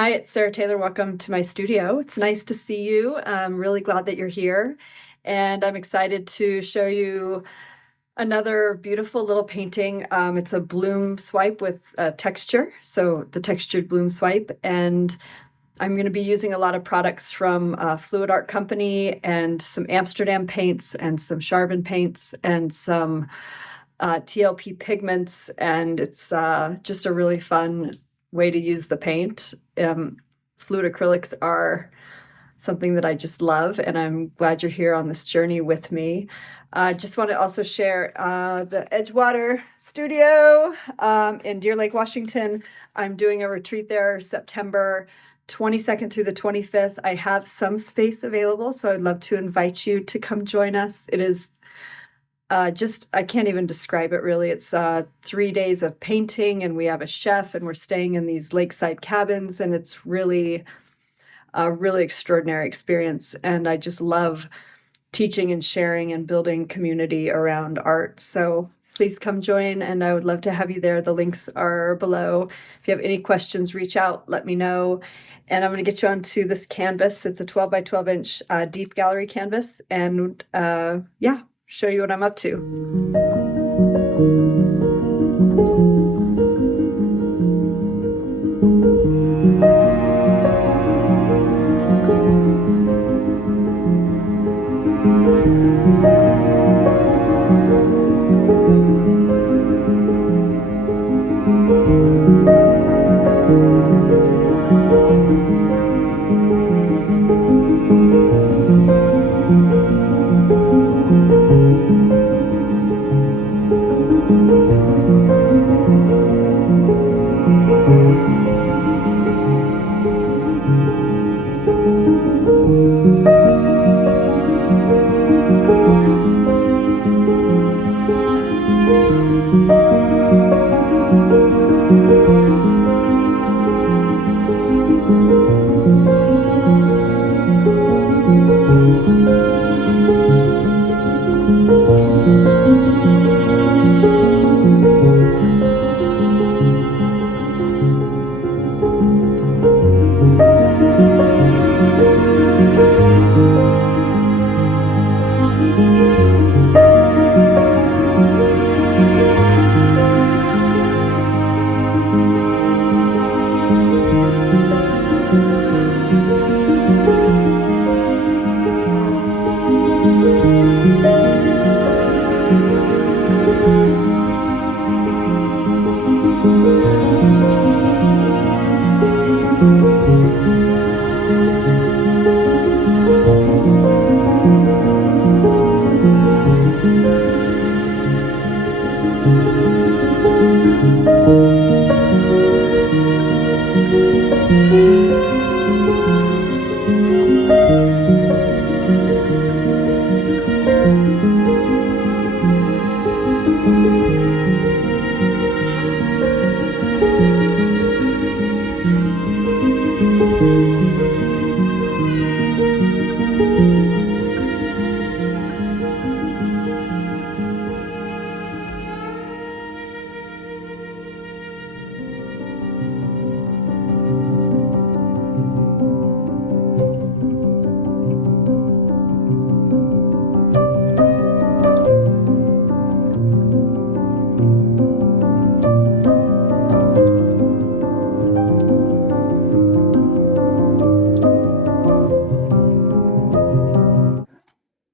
Hi, it's Sarah Taylor. Welcome to my studio. It's nice to see you. I'm really glad that you're here. And I'm excited to show you another beautiful little painting. It's a bloom swipe with texture, so the textured bloom swipe. And I'm going to be using a lot of products from Fluid Art Company and some Amsterdam paints and some Charbon paints and some TLP pigments. And it's just a really fun way to use the paint. Fluid acrylics are something that I just love, and I'm glad you're here on this journey with me. I just want to also share the Edgewater Studio in Deer Lake, Washington. I'm doing a retreat there September 22nd through the 25th. I have some space available, so I'd love to invite you to come join us. It is I can't even describe it really. It's 3 days of painting, and we have a chef, and we're staying in these lakeside cabins, and it's really a really extraordinary experience. And I just love teaching and sharing and building community around art. So please come join, and I would love to have you there. The links are below. If you have any questions, reach out, let me know. And I'm going to get you onto this canvas. It's a 12 by 12 inch deep gallery canvas. And yeah, show you what I'm up to.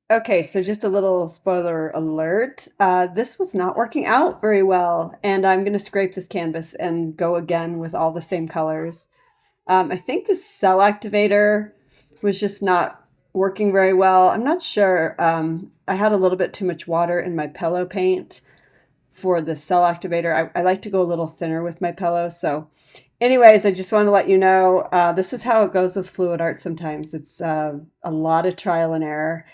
Okay, so just a little spoiler alert. This was not working out very well, and I'm going to scrape this canvas and go again with all the same colors. I think the cell activator was just not working very well. I'm not sure. I had a little bit too much water in my Pebeo paint for the cell activator. I like to go a little thinner with my Pebeo. So anyways, I just want to let you know, this is how it goes with fluid art sometimes. It's a lot of trial and error.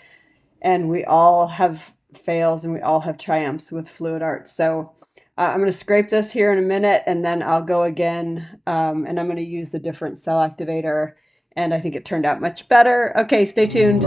And we all have fails and we all have triumphs with fluid art. So I'm going to scrape this here in a minute, and then I'll go again, and I'm going to use a different cell activator, and I think it turned out much better. Okay, stay tuned.